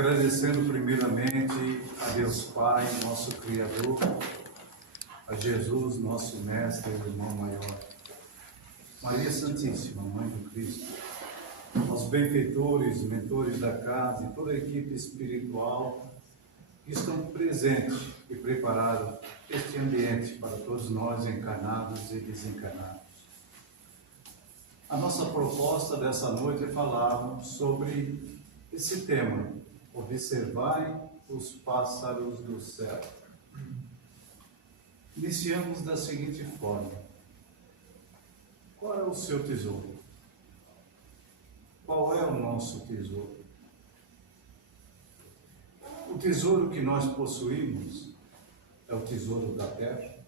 Agradecendo primeiramente a Deus Pai, nosso Criador, a Jesus, nosso Mestre e Irmão Maior, Maria Santíssima, Mãe do Cristo, aos benfeitores, mentores da casa e toda a equipe espiritual que estão presentes e prepararam este ambiente para todos nós encarnados e desencarnados. A nossa proposta dessa noite é falar sobre esse tema: observai os pássaros do céu. Iniciamos da seguinte forma: qual é o seu tesouro? Qual é o nosso tesouro? O tesouro que nós possuímos é o tesouro da terra.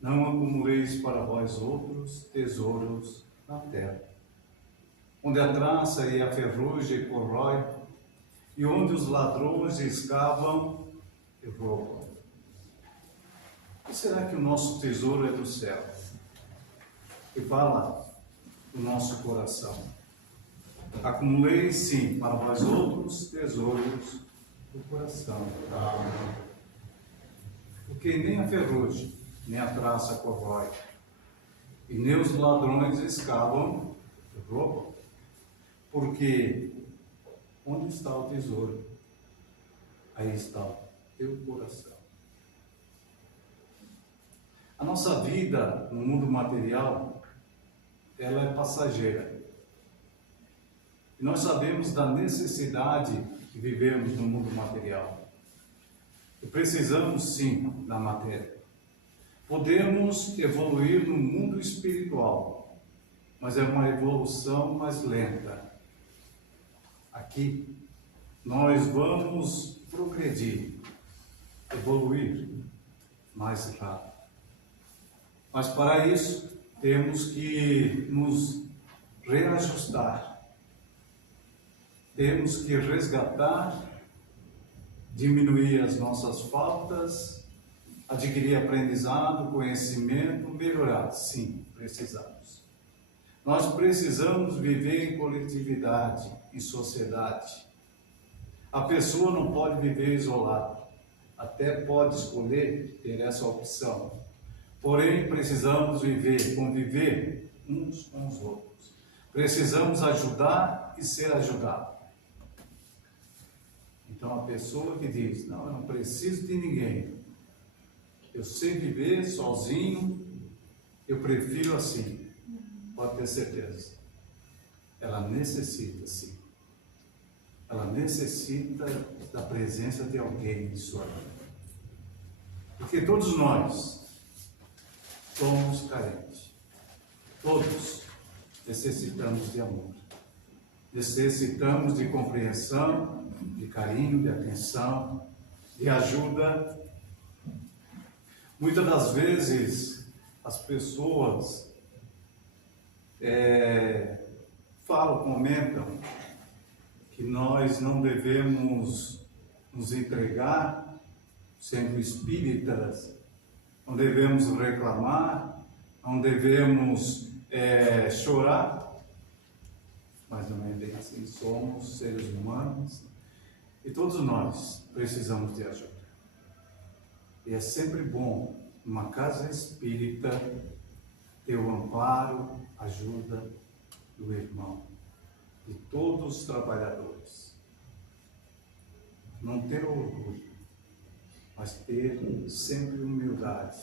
Não acumuleis para vós outros tesouros na terra, onde a traça e a ferrugem corrói, e onde os ladrões escavam e roubam. Ou será que o nosso tesouro é do céu? Que fala do nosso coração. Acumulei, sim, para vós outros tesouros do coração, da alma. Porque nem a ferrugem, nem a traça corrói, e nem os ladrões escavam e roubam. Porque onde está o tesouro, aí está o teu coração. A nossa vida no mundo material, ela é passageira. E nós sabemos da necessidade que vivemos no mundo material. E precisamos sim da matéria. Podemos evoluir no mundo espiritual, mas é uma evolução mais lenta. Aqui, nós vamos progredir, evoluir mais rápido. Mas para isso, temos que nos reajustar. Temos que resgatar, diminuir as nossas faltas, adquirir aprendizado, conhecimento, melhorar. Sim, precisamos. Nós precisamos viver em coletividade, em sociedade. A pessoa não pode viver isolada. Até pode escolher ter essa opção. Porém, precisamos conviver uns com os outros. Precisamos ajudar e ser ajudado. Então, a pessoa que diz: não, eu não preciso de ninguém, eu sei viver sozinho, eu prefiro assim, pode ter certeza, ela necessita, sim, ela necessita da presença de alguém em sua vida. Porque todos nós somos carentes, todos necessitamos de amor, necessitamos de compreensão, de carinho, de atenção, de ajuda. Muitas das vezes as pessoas comentam que nós não devemos nos entregar, sendo espíritas, não devemos reclamar, não devemos chorar, mas não é bem assim. Somos seres humanos e todos nós precisamos de ajuda. E é sempre bom, numa casa espírita, ter o amparo, ajuda do irmão, de todos os trabalhadores. Não ter orgulho, mas ter sempre humildade,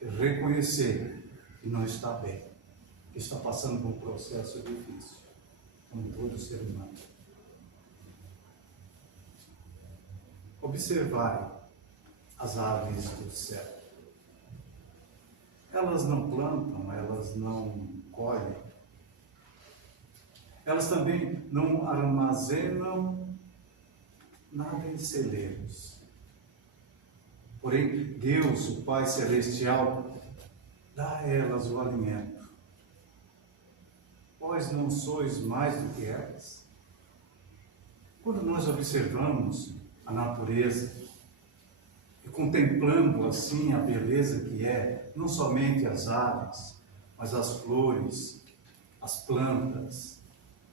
e reconhecer que não está bem, que está passando por um processo difícil, como todo ser humano. Observai as aves do céu. Elas não plantam, elas não colhem, elas também não armazenam nada em celeiros. Porém, Deus, o Pai Celestial, dá a elas o alimento. Vós não sois mais do que elas? Quando nós observamos a natureza, e contemplando assim a beleza que é, não somente as aves, mas as flores, as plantas,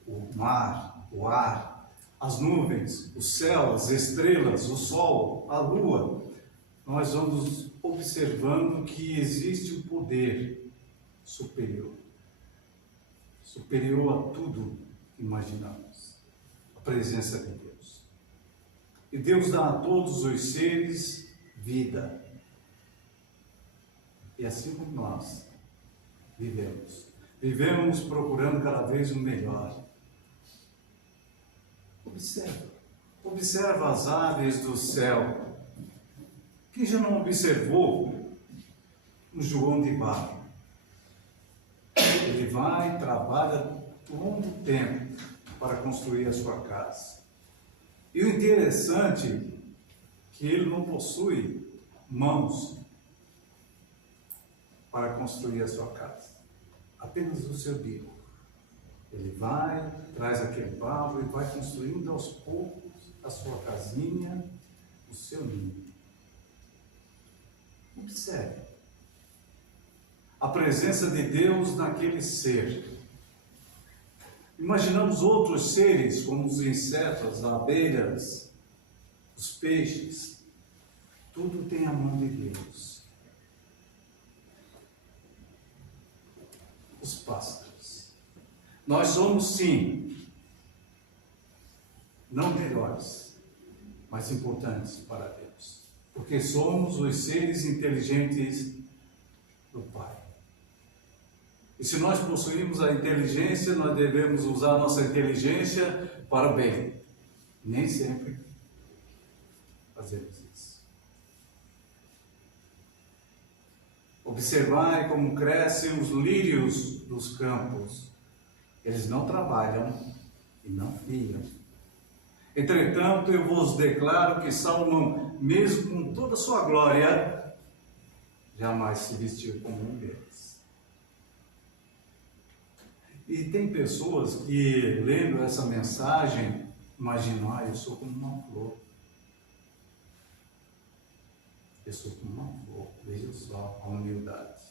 o mar, o ar, as nuvens, o céu, as estrelas, o sol, a lua, nós vamos observando que existe um poder superior, superior a tudo que imaginamos, a presença de Deus. E Deus dá a todos os seres vida. E assim como nós vivemos procurando cada vez o melhor. Observa as aves do céu. Quem já não observou um João de Barro? Ele vai e trabalha longo tempo para construir a sua casa. E o interessante é que ele não possui mãos para construir a sua casa, apenas o seu bico. Ele vai, traz aquele barro e vai construindo aos poucos a sua casinha, o seu ninho. Observe a presença de Deus naquele ser. Imaginamos outros seres, como os insetos, as abelhas, os peixes. Tudo tem a mão de Deus. Os pássaros. Nós somos, sim, não melhores, mas importantes para Deus. Porque somos os seres inteligentes do Pai. E se nós possuímos a inteligência, nós devemos usar a nossa inteligência para o bem. Nem sempre fazemos isso. Observai como crescem os lírios dos campos. Eles não trabalham e não fiam. Entretanto, eu vos declaro que Salomão, mesmo com toda a sua glória, jamais se vestiu como um deles. E tem pessoas que, lendo essa mensagem, imaginam, eu sou como uma flor. Eu sou como uma flor, veja só a humildade.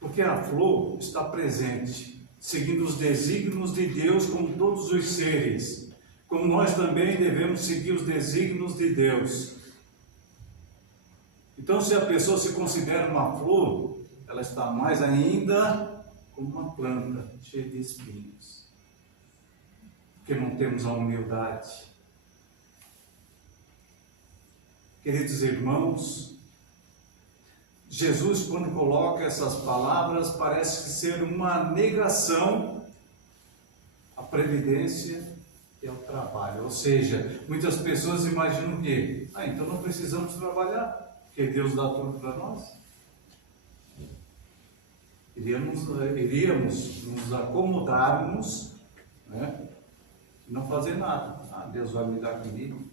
Porque a flor está presente, seguindo os desígnios de Deus como todos os seres, como nós também devemos seguir os desígnios de Deus. Então, se a pessoa se considera uma flor, ela está mais ainda como uma planta cheia de espinhos, porque não temos a humildade. Queridos irmãos, Jesus, quando coloca essas palavras, parece ser uma negação à previdência e ao trabalho. Ou seja, muitas pessoas imaginam que, então não precisamos trabalhar, porque Deus dá tudo para nós. Iríamos nos acomodarmos, né, e não fazer nada. Deus vai me dar comigo.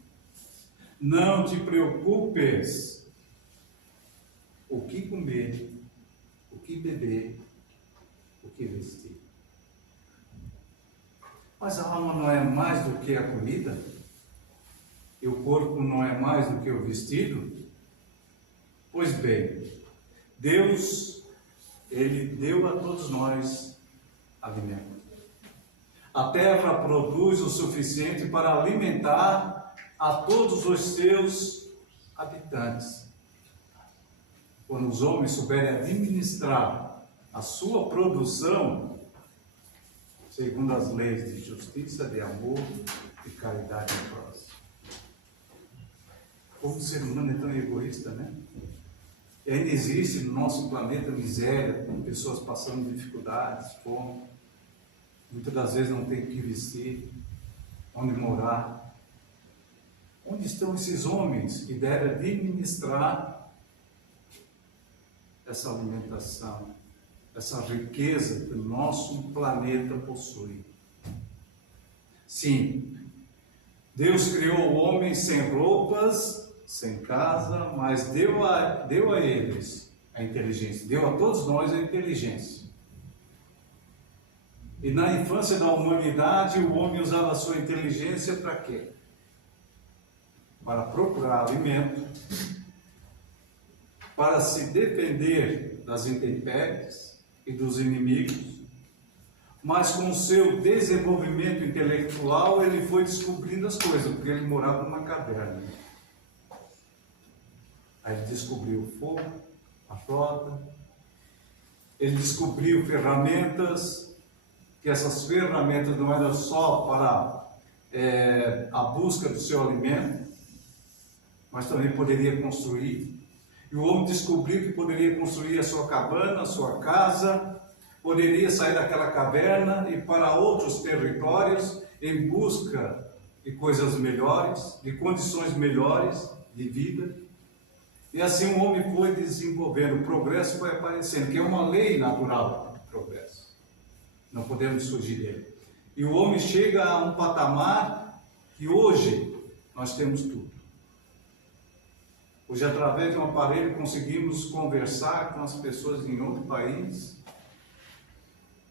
Não te preocupes o que comer, o que beber, o que vestir. Mas a alma não é mais do que a comida? E o corpo não é mais do que o vestido? Pois bem, Deus, Ele deu a todos nós alimento. A terra produz o suficiente para alimentar a todos os seus habitantes. Quando os homens souberem administrar a sua produção, segundo as leis de justiça, de amor e caridade ao próximo. Como o ser humano é tão egoísta, né? E ainda existe no nosso planeta miséria, com pessoas passando dificuldades, fome. Muitas das vezes não tem o que vestir, onde morar. Onde estão esses homens que devem administrar essa alimentação, essa riqueza que o nosso planeta possui? Sim, Deus criou o homem sem roupas, sem casa, mas deu a eles a inteligência, deu a todos nós a inteligência. E na infância da humanidade, o homem usava a sua inteligência para quê? Para procurar alimento, para se defender das intempéries e dos inimigos, mas com o seu desenvolvimento intelectual ele foi descobrindo as coisas, porque ele morava numa caverna. Aí ele descobriu o fogo, a roda, ele descobriu ferramentas, que essas ferramentas não eram só para a busca do seu alimento, mas também poderia construir. E o homem descobriu que poderia construir a sua cabana, a sua casa, poderia sair daquela caverna e ir para outros territórios em busca de coisas melhores, de condições melhores de vida. E assim o homem foi desenvolvendo, o progresso foi aparecendo, que é uma lei natural do progresso. Não podemos fugir dele. E o homem chega a um patamar que hoje nós temos tudo. Hoje, através de um aparelho, conseguimos conversar com as pessoas em outro país,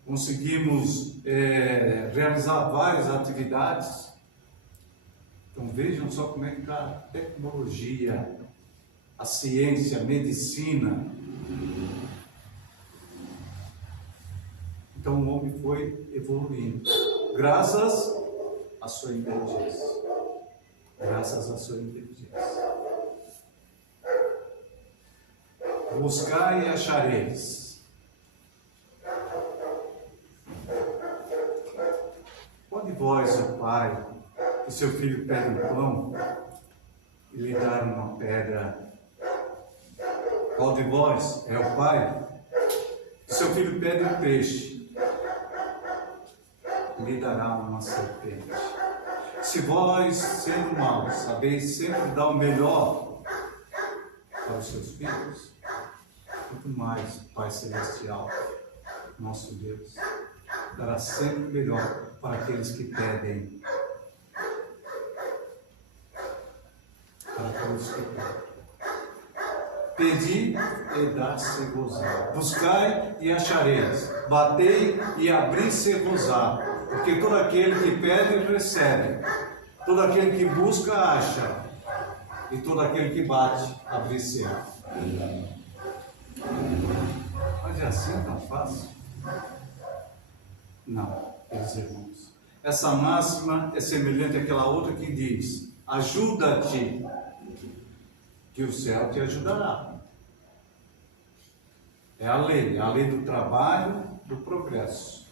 conseguimos realizar várias atividades. Então vejam só como é que está a tecnologia, a ciência, a medicina. Então o homem foi evoluindo, graças à sua inteligência. Graças à sua inteligência. Buscai e achareis. Qual de vós, ó pai, que seu filho pede um pão e lhe dar uma pedra? Qual de vós é o pai que seu filho pede um peixe e lhe dará uma serpente? Se vós, sendo maus, sabeis sempre dar o melhor para os seus filhos, muito mais o Pai Celestial, nosso Deus, dará sempre o melhor para aqueles que pedem. Para todos que pedem. Pedi e dá-se-vos-á. Buscai e achareis. Batei e abri-se-vos-á. Porque todo aquele que pede, recebe. Todo aquele que busca, acha. E todo aquele que bate, abrir-se-á. Mas é assim tão fácil? Não, meus irmãos. Essa máxima é semelhante àquela outra que diz: ajuda-te, que o céu te ajudará. É a lei do trabalho, do progresso.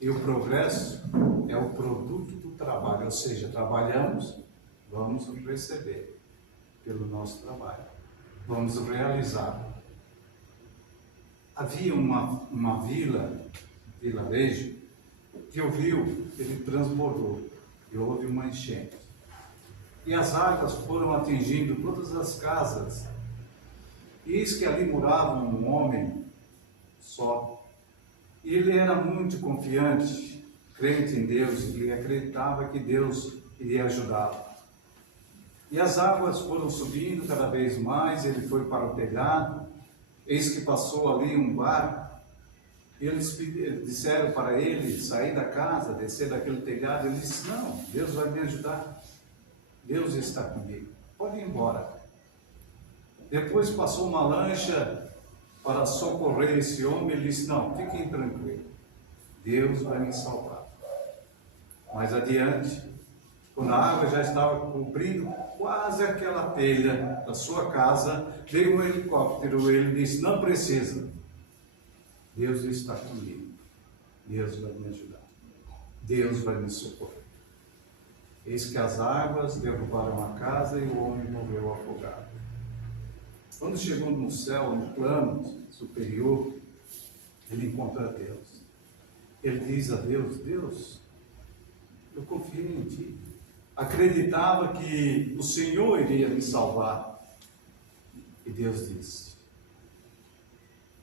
E o progresso é o produto do trabalho, ou seja, trabalhamos, vamos receber pelo nosso trabalho, vamos realizar. Havia uma vilarejo, que o rio, ele transbordou, e houve uma enchente. E as águas foram atingindo todas as casas. E eis que ali morava um homem só. E ele era muito confiante, crente em Deus, e acreditava que Deus iria ajudá-lo. E as águas foram subindo cada vez mais, ele foi para o telhado, eis que passou ali um barco, e eles disseram para ele sair da casa, descer daquele telhado. Ele disse: não, Deus vai me ajudar, Deus está comigo, pode ir embora. Depois passou uma lancha para socorrer esse homem. Ele disse: não, fiquem tranquilos, Deus vai me salvar. Mais adiante, quando a água já estava cobrindo quase aquela telha da sua casa, veio um helicóptero. Ele disse: não precisa, Deus está comigo, Deus vai me ajudar, Deus vai me socorrer. Eis que as águas derrubaram a casa e o homem morreu afogado. Quando chegou no céu, no plano superior, ele encontra Deus. Ele diz a Deus: Deus, eu confio em Ti. Acreditava que o Senhor iria me salvar. E Deus disse: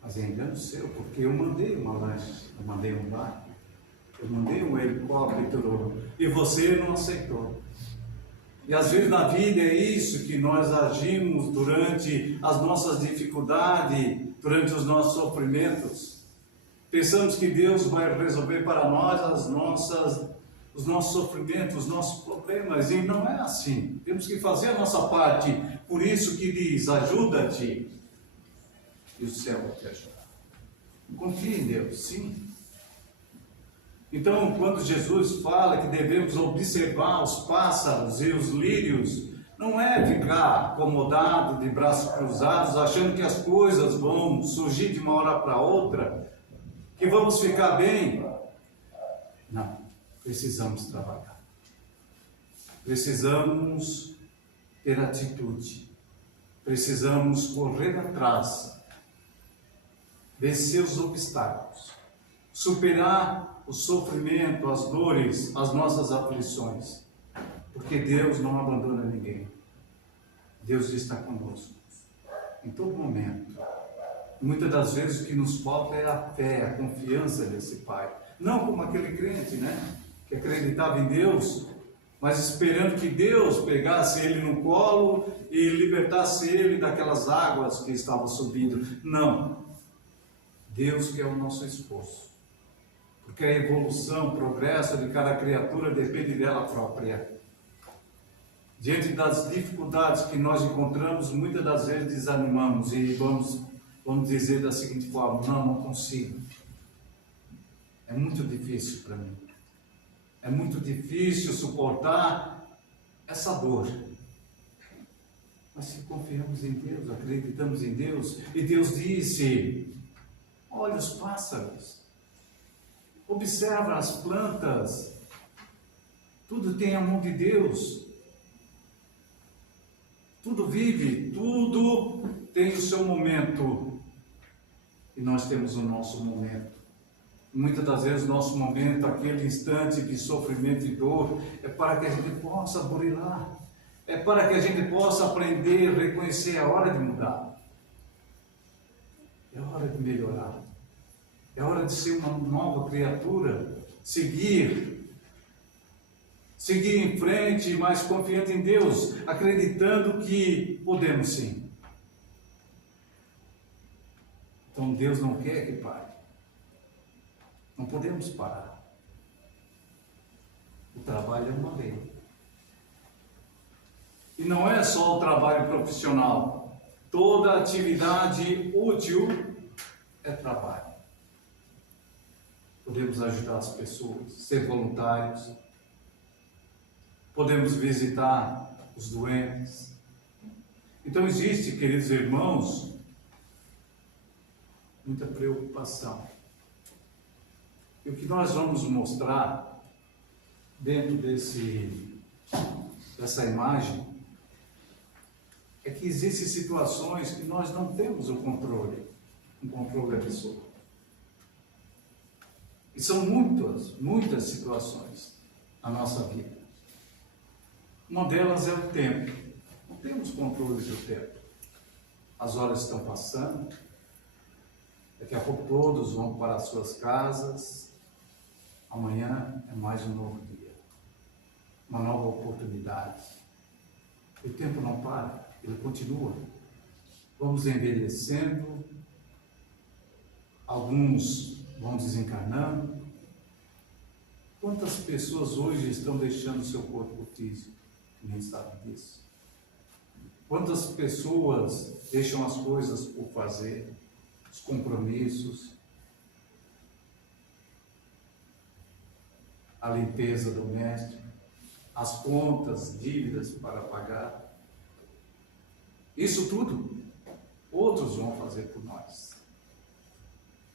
mas é engano seu, porque eu mandei uma lancha, eu mandei um barco, eu mandei um helicóptero, e você não aceitou. E às vezes na vida é isso que nós agimos durante as nossas dificuldades, durante os nossos sofrimentos. Pensamos que Deus vai resolver para nós os nossos sofrimentos, os nossos problemas, e não é assim. Temos que fazer a nossa parte. Por isso que diz: ajuda-te, e o céu vai te ajudar. Confie em Deus, sim. Então, quando Jesus fala que devemos observar os pássaros e os lírios, não é ficar acomodado de braços cruzados, achando que as coisas vão surgir de uma hora para outra, que vamos ficar bem. Não, precisamos trabalhar. Precisamos ter atitude. Precisamos correr atrás, vencer os obstáculos, superar o sofrimento, as dores, as nossas aflições. Porque Deus não abandona ninguém. Deus está conosco em todo momento. Muitas das vezes o que nos falta é a fé, a confiança nesse Pai. Não como aquele crente, né? Que acreditava em Deus, mas esperando que Deus pegasse ele no colo e libertasse ele daquelas águas que estavam subindo. Não. Deus quer o nosso esforço. Porque a evolução, o progresso de cada criatura depende dela própria. Diante das dificuldades que nós encontramos, muitas das vezes desanimamos e vamos dizer da seguinte forma: não consigo. É muito difícil para mim. É muito difícil suportar essa dor. Mas se confiamos em Deus, acreditamos em Deus, e Deus disse: olha os pássaros, observa as plantas, tudo tem a mão de Deus. Tudo vive, tudo tem o seu momento. E nós temos o nosso momento. Muitas das vezes o nosso momento, aquele instante de sofrimento e dor, é para que a gente possa burilar. É para que a gente possa aprender, reconhecer a hora de mudar. É hora de melhorar. É hora de ser uma nova criatura. Seguir em frente, mas confiante em Deus, acreditando que podemos sim. Então Deus não quer que pare. Não podemos parar. O trabalho é uma lei. E não é só o trabalho profissional. Toda atividade útil é trabalho. Podemos ajudar as pessoas, ser voluntários. Podemos visitar os doentes. Então existe, queridos irmãos, muita preocupação. E o que nós vamos mostrar dentro dessa imagem é que existem situações que nós não temos um controle absoluto. E são muitas situações na nossa vida. Uma delas é o tempo. Não temos controle do tempo. As horas estão passando. Daqui a pouco todos vão para as suas casas. Amanhã é mais um novo dia. Uma nova oportunidade. O tempo não para, ele continua. Vamos envelhecendo. Alguns vão desencarnando. Quantas pessoas hoje estão deixando o seu corpo físico? Nem sabe disso. Quantas pessoas deixam as coisas por fazer, os compromissos, a limpeza doméstica, as contas, dívidas para pagar. Isso tudo, outros vão fazer por nós.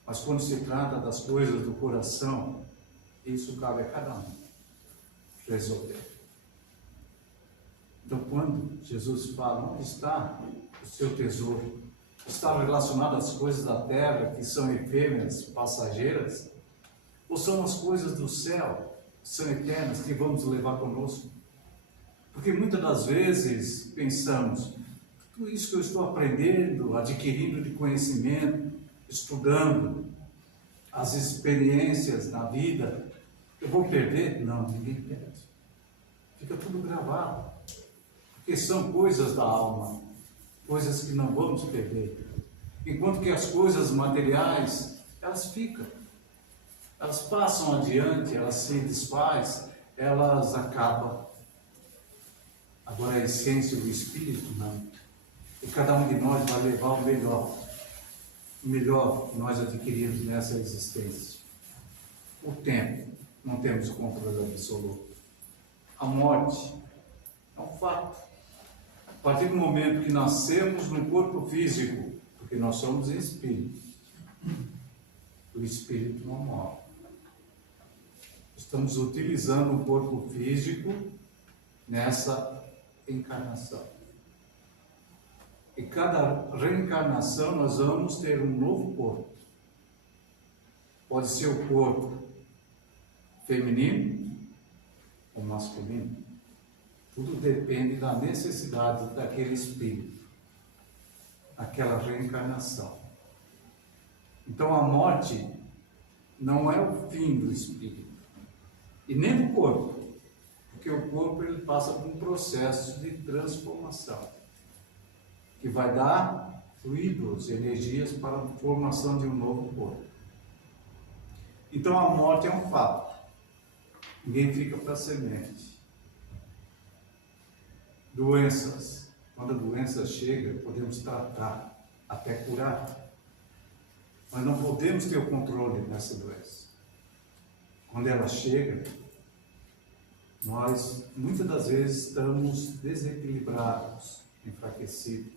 Mas quando se trata das coisas do coração, isso cabe a cada um resolver. Então, quando Jesus fala, onde está o seu tesouro? Está relacionado às coisas da terra, que são efêmeras, passageiras? Ou são as coisas do céu, que são eternas, que vamos levar conosco? Porque muitas das vezes pensamos, tudo isso que eu estou aprendendo, adquirindo de conhecimento, estudando, as experiências na vida, eu vou perder? Não, ninguém perde. Fica tudo gravado. Porque são coisas da alma, coisas que não vamos perder. Enquanto que as coisas materiais, elas ficam. Elas passam adiante, elas se desfazem, elas acabam. Agora a essência do Espírito, não. E cada um de nós vai levar o melhor. melhor que nós adquirimos nessa existência. O tempo, não temos o controle absoluto. A morte é um fato. A partir do momento que nascemos no corpo físico, porque nós somos espírito, o espírito não morre. Estamos utilizando o corpo físico nessa encarnação. E cada reencarnação nós vamos ter um novo corpo. Pode ser o corpo feminino ou masculino. Tudo depende da necessidade daquele espírito, aquela reencarnação. Então a morte não é o fim do espírito, e nem do corpo, porque o corpo ele passa por um processo de transformação, que vai dar fluidos, energias para a formação de um novo corpo. Então a morte é um fato, ninguém fica para semente. Doenças, quando a doença chega, podemos tratar, até curar, mas não podemos ter o controle dessa doença. Quando ela chega, nós muitas das vezes estamos desequilibrados, enfraquecidos.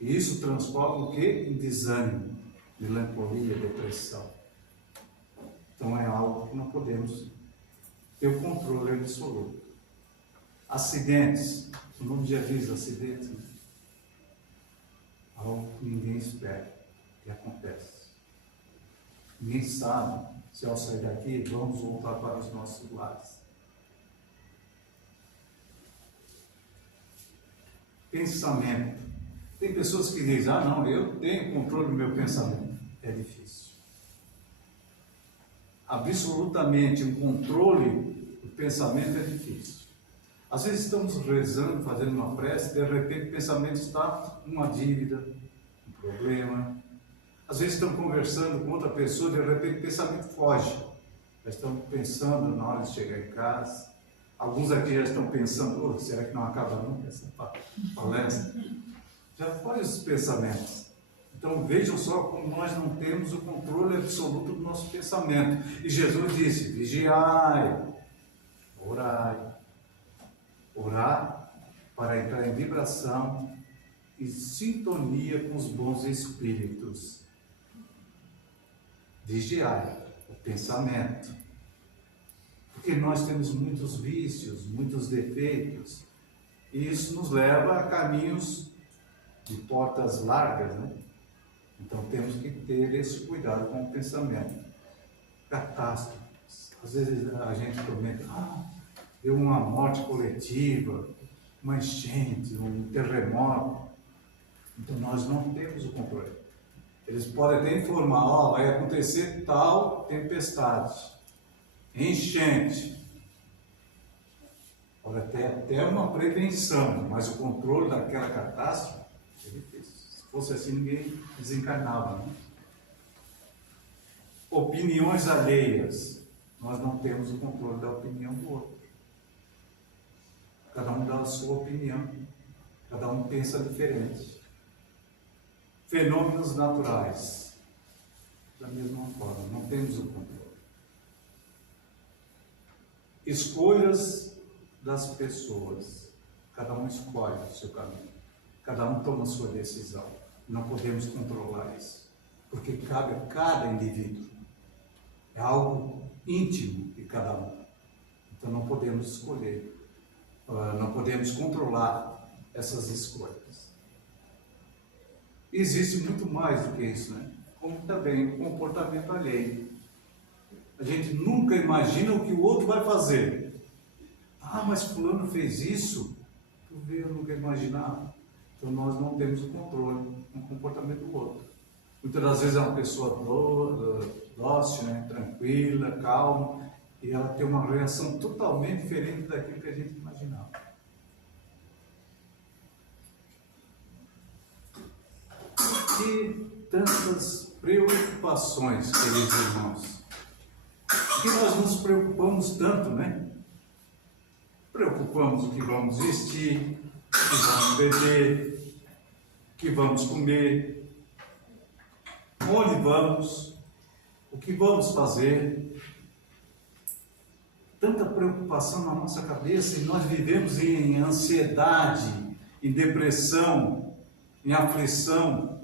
E isso transforma o quê? Em desânimo, melancolia, depressão. Então é algo que não podemos ter o controle absoluto. Acidentes, o nome já diz acidente, né? Algo que ninguém espera que acontece. Ninguém sabe se ao sair daqui vamos voltar para os nossos lares. Pensamento. Tem pessoas que dizem, não, eu tenho controle do meu pensamento. É difícil. Absolutamente um controle do pensamento é difícil. Às vezes estamos rezando, fazendo uma prece, de repente o pensamento está numa dívida, um problema. Às vezes estamos conversando com outra pessoa, de repente o pensamento foge. Já estamos pensando na hora de chegar em casa. Alguns aqui já estão pensando, será que não acaba nunca essa palestra? Já foge os pensamentos. Então vejam só como nós não temos o controle absoluto do nosso pensamento. E Jesus disse, vigiai, orai. Orar para entrar em vibração e sintonia com os bons espíritos. Vigiai o pensamento. Porque nós temos muitos vícios, muitos defeitos, e isso nos leva a caminhos de portas largas, né? Então temos que ter esse cuidado com o pensamento. Catástrofes. Às vezes a gente comenta, deu uma morte coletiva, uma enchente, um terremoto. Então nós não temos o controle. Eles podem até informar, vai acontecer tal tempestade, enchente. Pode até uma prevenção, mas o controle daquela catástrofe é difícil. Se fosse assim, ninguém desencarnava, né? Opiniões alheias. Nós não temos o controle da opinião do outro. Cada um dá a sua opinião, cada um pensa diferente. Fenômenos naturais, da mesma forma, não temos o controle. Escolhas das pessoas, cada um escolhe o seu caminho, cada um toma a sua decisão. Não podemos controlar isso, porque cabe a cada indivíduo, é algo íntimo de cada um. Então não podemos escolher. Não podemos controlar essas escolhas. Existe muito mais do que isso, né? Como também o comportamento alheio. A gente nunca imagina o que o outro vai fazer. Mas fulano fez isso? Tu vê, eu nunca imaginava. Então nós não temos o controle no comportamento do outro. Muitas das vezes é uma pessoa dócil, né? Tranquila, calma, e ela tem uma reação totalmente diferente daquilo que a gente imaginava. E tantas preocupações, queridos irmãos. Que nós nos preocupamos tanto, né? Preocupamos o que vamos vestir, o que vamos beber, o que vamos comer. onde vamos, o que vamos fazer. Tanta preocupação na nossa cabeça e nós vivemos em ansiedade, em depressão, em aflição,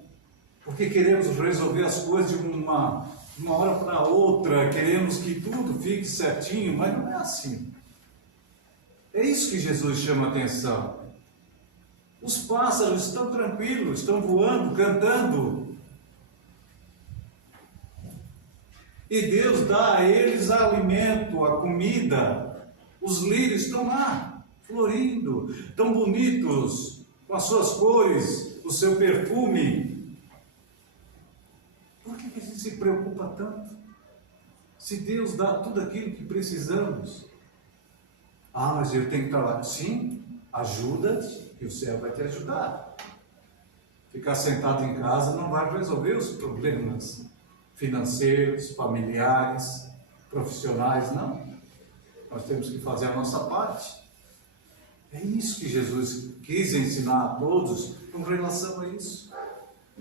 porque queremos resolver as coisas de uma hora para outra, queremos que tudo fique certinho, mas não é assim. É isso que Jesus chama a atenção. Os pássaros estão tranquilos, estão voando, cantando. E Deus dá a eles alimento, a comida. Os lírios estão lá, florindo, tão bonitos, com as suas cores, o seu perfume. Por que a gente se preocupa tanto? Se Deus dá tudo aquilo que precisamos. Ah, mas eu tenho que trabalhar. Sim, ajuda e o céu vai te ajudar. Ficar sentado em casa não vai resolver os problemas financeiros, familiares, profissionais, não. Nós temos que fazer a nossa parte. É isso que Jesus quis ensinar a todos com relação a isso.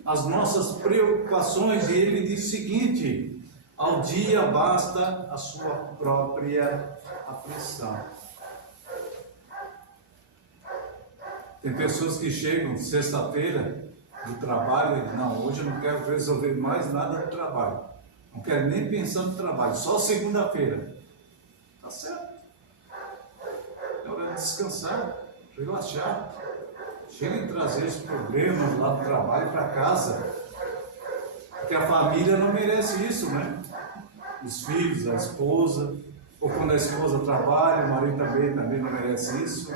As nossas preocupações, e ele diz o seguinte: ao dia basta a sua própria aflição. Tem pessoas que chegam sexta-feira do trabalho e dizem, não, hoje eu não quero resolver mais nada do trabalho. Não quero nem pensar no trabalho, só segunda-feira. Tá certo. É hora de descansar, relaxar. Chega em trazer os problemas lá do trabalho para casa. Porque a família não merece isso, né? Os filhos, a esposa, ou quando a esposa trabalha, o marido também não merece isso.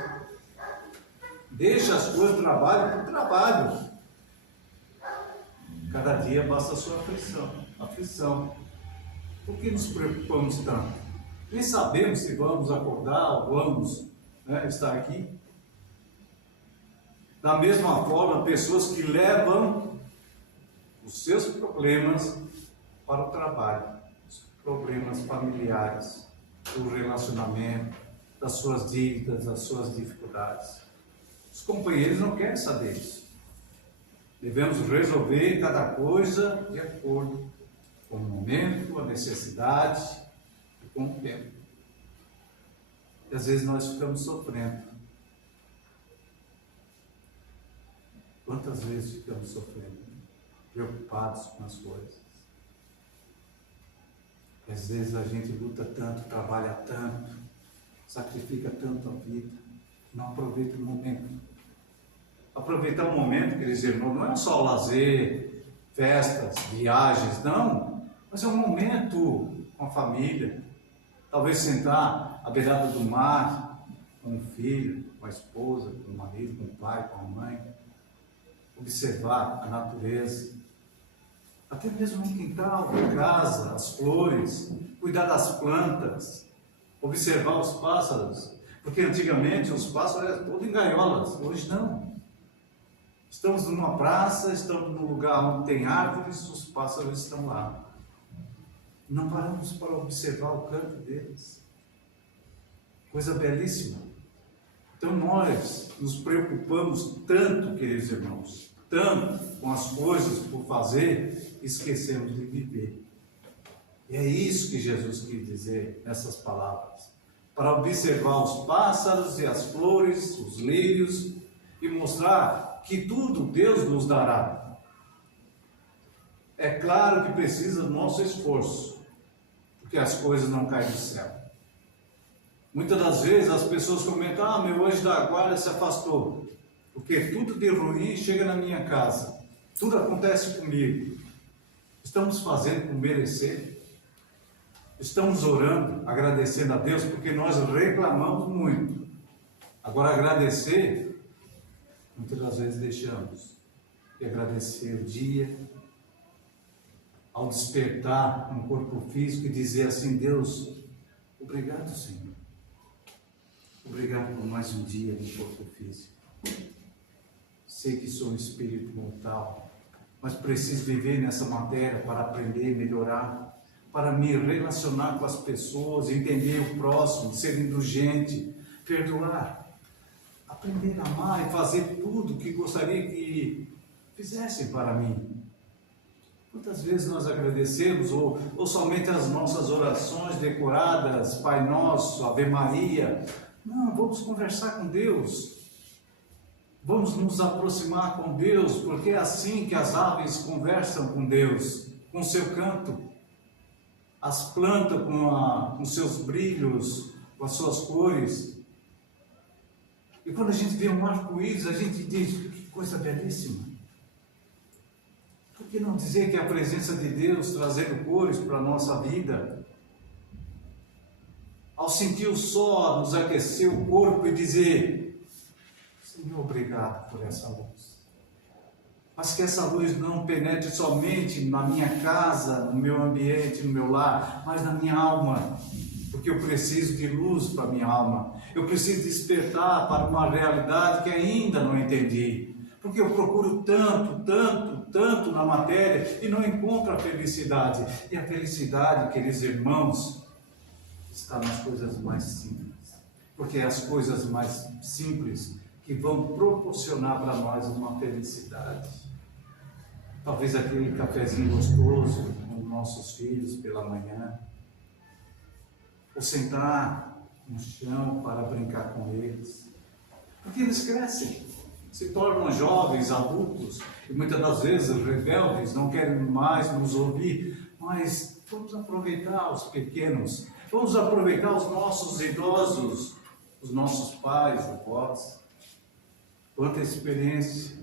Deixa as coisas do trabalho para o trabalho. Cada dia basta a sua aflição. Por que nos preocupamos tanto? Nem sabemos se vamos acordar ou vamos estar aqui. Da mesma forma, pessoas que levam os seus problemas para o trabalho, os problemas familiares, o relacionamento, das suas dívidas, das suas dificuldades. Os companheiros não querem saber disso. Devemos resolver cada coisa de acordo com o momento, a necessidade e com o tempo. E às vezes nós ficamos sofrendo. Quantas vezes ficamos sofrendo, preocupados com as coisas? Às vezes a gente luta tanto, trabalha tanto, sacrifica tanto a vida, não aproveita o momento. Aproveitar o momento, queridos irmãos, não é só lazer, festas, viagens, não. Mas é um momento com a família. Talvez sentar à beirada do mar, com o filho, com a esposa, com o marido, com o pai, com a mãe. Observar a natureza. Até mesmo no quintal, em casa, as flores, cuidar das plantas, observar os pássaros. Porque antigamente os pássaros eram todos em gaiolas, hoje não. Estamos numa praça, estamos num lugar onde tem árvores, os pássaros estão lá. Não paramos para observar o canto deles. Coisa belíssima. Então nós nos preocupamos tanto, queridos irmãos, tanto com as coisas por fazer, esquecemos de viver. E é isso que Jesus quis dizer nessas palavras. Para observar os pássaros e as flores, os lírios, e mostrar que tudo Deus nos dará. É claro que precisa do nosso esforço, porque as coisas não caem do céu. Muitas das vezes as pessoas comentam, meu anjo da guarda se afastou, porque tudo de ruim chega na minha casa, tudo acontece comigo. Estamos fazendo por merecer? Estamos orando, agradecendo a Deus, porque nós reclamamos muito. Agora agradecer, muitas das vezes deixamos de agradecer o dia, ao despertar no corpo físico e dizer assim, Deus, obrigado, Senhor. Obrigado por mais um dia no corpo físico. Sei que sou um espírito mortal, mas preciso viver nessa matéria para aprender, melhorar, para me relacionar com as pessoas, entender o próximo, ser indulgente, perdoar. Aprender a amar e fazer tudo o que gostaria que fizessem para mim. Quantas vezes nós agradecemos, ou somente as nossas orações decoradas, Pai Nosso, Ave Maria? Não, vamos conversar com Deus. Vamos nos aproximar com Deus, porque é assim que as aves conversam com Deus, com seu canto. As plantas com seus brilhos, com as suas cores. E quando a gente vê um arco-íris, a gente diz, que coisa belíssima. Por que não dizer que é a presença de Deus trazendo cores para a nossa vida? Ao sentir o sol, nos aquecer o corpo e dizer, Senhor, obrigado por essa luz. Mas que essa luz não penetre somente na minha casa, no meu ambiente, no meu lar, mas na minha alma. Porque eu preciso de luz para a minha alma. Eu preciso despertar para uma realidade que ainda não entendi. Porque eu procuro tanto na matéria e não encontro a felicidade. E a felicidade, queridos irmãos, está nas coisas mais simples. Porque é as coisas mais simples que vão proporcionar para nós uma felicidade. Talvez aquele cafezinho gostoso com nossos filhos pela manhã. Ou sentar no chão para brincar com eles. Porque eles crescem, se tornam jovens, adultos, e muitas das vezes rebeldes, não querem mais nos ouvir, mas vamos aproveitar os pequenos, vamos aproveitar os nossos idosos, os nossos pais, avós. Quanta experiência,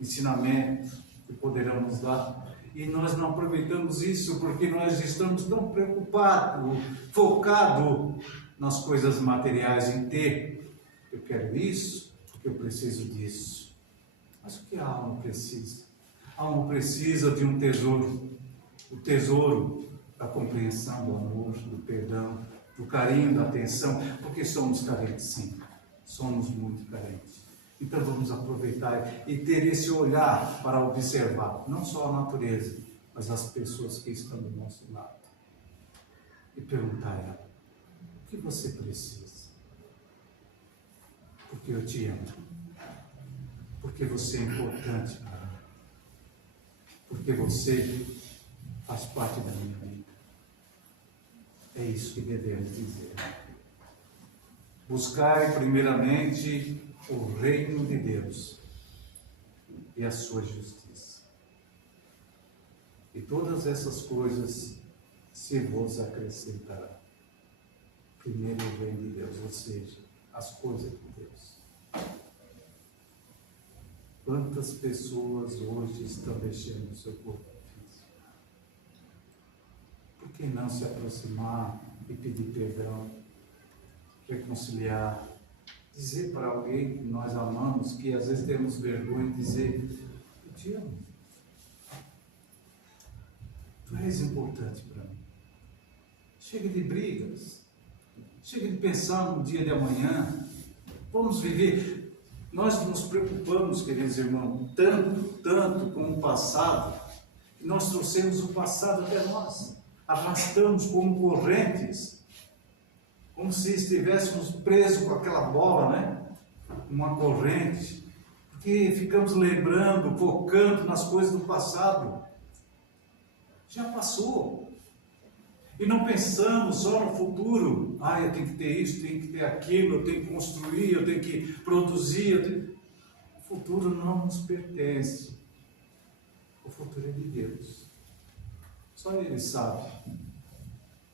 ensinamento que poderão nos dar. E nós não aproveitamos isso porque nós estamos tão preocupados, focados nas coisas materiais, em ter. Eu quero isso, porque eu preciso disso. Mas o que a alma precisa? A alma precisa de um tesouro. O tesouro da compreensão, do amor, do perdão, do carinho, da atenção, porque somos carentes, sim. Somos muito carentes. Então vamos aproveitar e ter esse olhar para observar, não só a natureza, mas as pessoas que estão do nosso lado. E perguntar a ela, o que você precisa? Porque eu te amo. Porque você é importante para mim. Porque você faz parte da minha vida. É isso que devemos dizer. Buscai primeiramente o reino de Deus e a sua justiça. E todas essas coisas se vos acrescentarão. Primeiro o reino de Deus, ou seja, as coisas de Deus. Quantas pessoas hoje estão deixando o seu corpo físico? Por que não se aproximar e pedir perdão, reconciliar, dizer para alguém que nós amamos, que às vezes temos vergonha de dizer, eu te amo. Tu és importante para mim. Chega de brigas. Chega de pensar no dia de amanhã. Vamos viver. Nós nos preocupamos, queridos irmãos, tanto com o passado, que nós trouxemos o passado até nós. Arrastamos como correntes. Como se estivéssemos presos com aquela bola, né? Uma corrente. Porque ficamos lembrando, focando nas coisas do passado. Já passou. E não pensamos só no futuro. Eu tenho que ter isso, tenho que ter aquilo, eu tenho que construir, eu tenho que produzir. O futuro não nos pertence. O futuro é de Deus. Só Ele sabe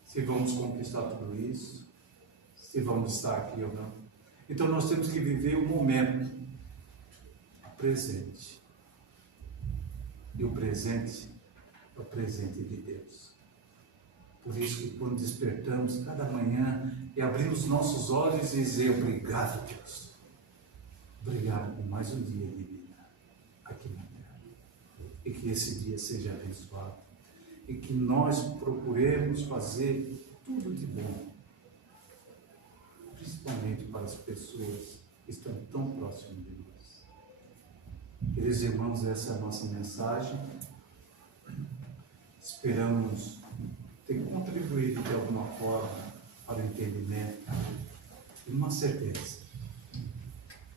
se vamos conquistar tudo isso, se vamos estar aqui ou não. Então nós temos que viver o momento, o presente. E o presente é o presente de Deus. Por isso que quando despertamos cada manhã e abrimos nossos olhos e dizer obrigado, Deus. Obrigado por mais um dia de vida aqui na terra. E que esse dia seja abençoado. E que nós procuremos fazer tudo de bom. Principalmente para as pessoas que estão tão próximas de nós. Queridos irmãos, essa é a nossa mensagem. Esperamos ter contribuído de alguma forma para o entendimento e uma certeza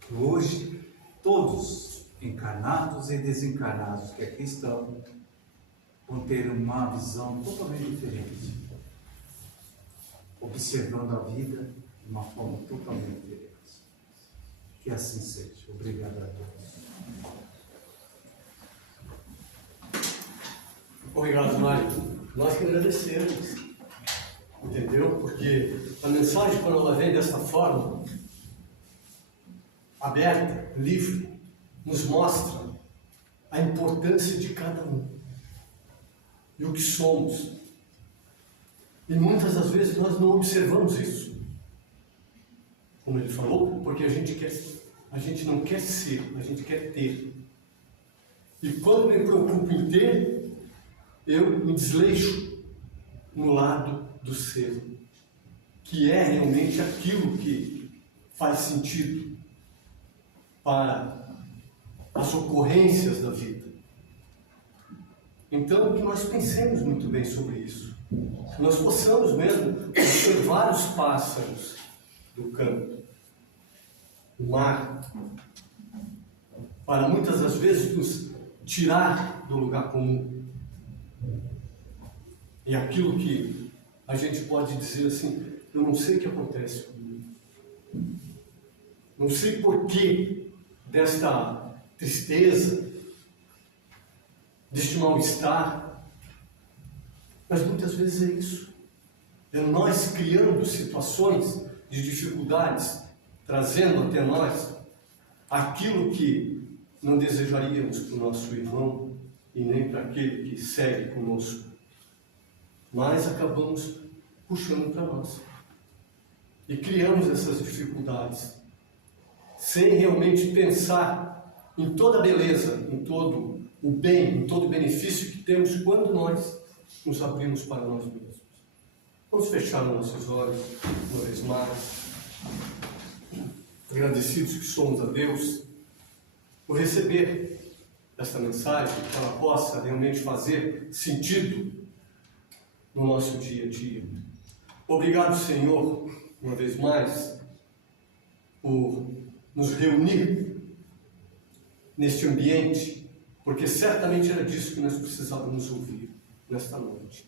que hoje todos, encarnados e desencarnados que aqui estão, vão ter uma visão totalmente diferente, observando a vida de uma forma totalmente diferente. Que assim seja. Obrigado a todos. Obrigado, Mário. Nós que agradecemos, entendeu? Porque a mensagem, quando ela vem dessa forma, aberta, livre, nos mostra a importância de cada um e o que somos. E muitas das vezes nós não observamos isso, como ele falou, porque a gente não quer ser, a gente quer ter. E quando me preocupo em ter, eu me desleixo no lado do ser, que é realmente aquilo que faz sentido para as ocorrências da vida. Então, que nós pensemos muito bem sobre isso. Que nós possamos mesmo observar os pássaros do campo, o mar, para muitas das vezes nos tirar do lugar comum. E aquilo que a gente pode dizer assim, eu não sei o que acontece comigo. Não sei porquê desta tristeza, deste mal-estar. Mas muitas vezes é isso. É nós criando situações de dificuldades, trazendo até nós aquilo que não desejaríamos para o nosso irmão e nem para aquele que segue conosco. Mas acabamos puxando para nós. E criamos essas dificuldades, sem realmente pensar em toda a beleza, em todo o bem, em todo o benefício que temos quando nós nos abrimos para nós mesmos. Vamos fechar nossos olhos uma vez mais, agradecidos que somos a Deus por receber esta mensagem, que ela possa realmente fazer sentido no nosso dia a dia. Obrigado, Senhor, uma vez mais, por nos reunir neste ambiente, porque certamente era disso que nós precisávamos ouvir nesta noite.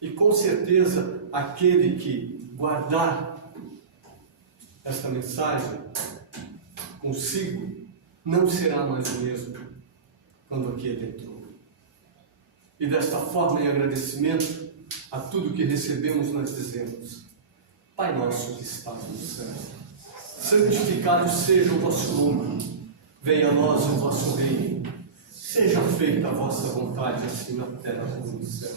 E com certeza, aquele que guardar esta mensagem consigo, não será mais o mesmo quando aqui ele entrou. E desta forma, em agradecimento a tudo que recebemos, nós dizemos: Pai nosso que estás no céu, santificado seja o vosso nome, venha a nós o vosso reino, seja feita a vossa vontade, assim na terra como no céu.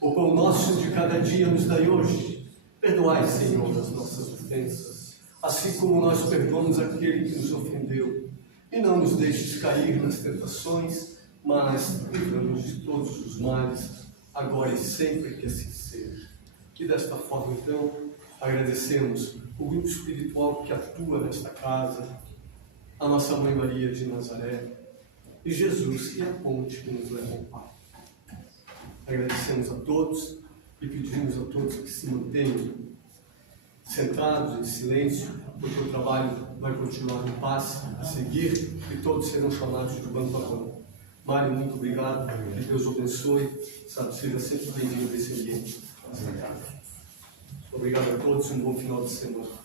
O pão nosso de cada dia nos dai hoje, perdoai, Senhor, as nossas ofensas, assim como nós perdoamos aquele que nos ofendeu, e não nos deixes cair nas tentações, mas livra-nos de todos os males, agora e sempre, que assim seja. E desta forma, então, agradecemos o grupo espiritual que atua nesta casa, a nossa Mãe Maria de Nazaré, e Jesus, que é a ponte que nos leva ao Pai. Agradecemos a todos e pedimos a todos que se mantenham sentados em silêncio, porque o trabalho vai continuar em paz, a seguir, e todos serão chamados de banco a banco. Mário, muito obrigado, que Deus o abençoe, sabe, seja sempre bem-vindo nesse ambiente. Obrigado a todos e um bom final de semana.